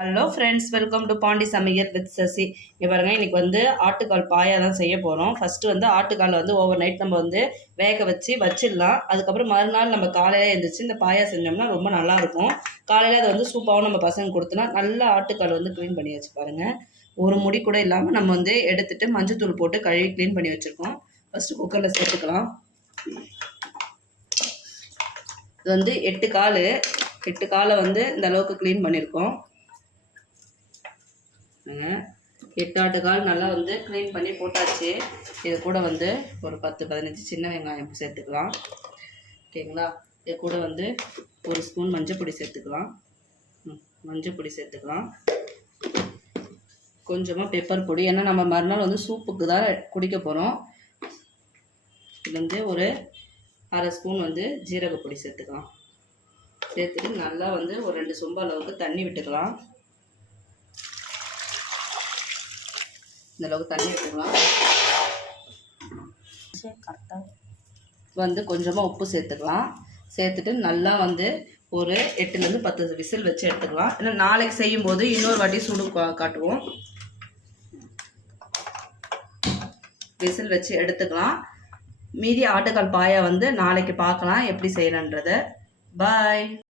Hello friends, welcome to Pandi சமையல் with Sasi. பாருங்க, இன்னைக்கு வந்து ஆட்டுக்கால் பாயா தான் செய்ய போகிறோம். ஃபஸ்ட்டு வந்து ஆட்டுக்கால் வந்து ஓவர் நைட் நம்ம வந்து வேக வச்சிடலாம். அதுக்கப்புறம் மறுநாள் நம்ம காலையில் எழுந்திரிச்சு இந்த பாயா செஞ்சோம்னா ரொம்ப நல்லாயிருக்கும். காலையில் அதை வந்து சூப்பாகவும் நம்ம பசங்க கொடுத்தோன்னா நல்லா ஆட்டுக்கால் வந்து க்ளீன் பண்ணி வச்சு பாருங்கள். ஒரு முடி கூட இல்லாமல் நம்ம வந்து எடுத்துகிட்டு மஞ்சத்தூள் போட்டு கழுவி க்ளீன் பண்ணி வச்சுருக்கோம். ஃபஸ்ட்டு குக்கரில் சேர்த்துக்கலாம். இது வந்து 8 காலை வந்து இந்த அளவுக்கு க்ளீன் பண்ணியிருக்கோம். 8 ஆட்டுக்கால் நல்லா வந்து க்ளீன் பண்ணி போட்டாச்சு. இது கூட வந்து ஒரு 10-15 சின்ன வெங்காயம் சேர்த்துக்கலாம். ஓகேங்களா? இது கூட வந்து ஒரு ஸ்பூன் மஞ்சள் சேர்த்துக்கலாம். கொஞ்சமாக பெப்பர் பொடி, ஏன்னா நம்ம மறுநாள் வந்து சூப்புக்கு தான் குடிக்க போகிறோம். இது வந்து ஒரு அரை ஸ்பூன் வந்து ஜீரகப்பொடி சேர்த்துக்கலாம். சேர்த்துட்டு நல்லா வந்து ஒரு 2 சொம்பு அளவுக்கு தண்ணி விட்டுக்கலாம். இந்த அளவுக்கு தண்ணி விட்டுக்கலாம். வந்து கொஞ்சமாக உப்பு சேர்த்துக்கலாம். சேர்த்துட்டு நல்லா வந்து ஒரு 8-10 விசில் வச்சு எடுத்துக்கலாம். ஏன்னா நாளைக்கு செய்யும்போது இன்னொரு வாட்டி சூடு காட்டுவோம். விசில் வச்சு எடுத்துக்கலாம். மீதி ஆட்டுக்கால் பாயா வந்து நாளைக்கு பார்க்கலாம் எப்படி செய்யறன்றத. பாய்.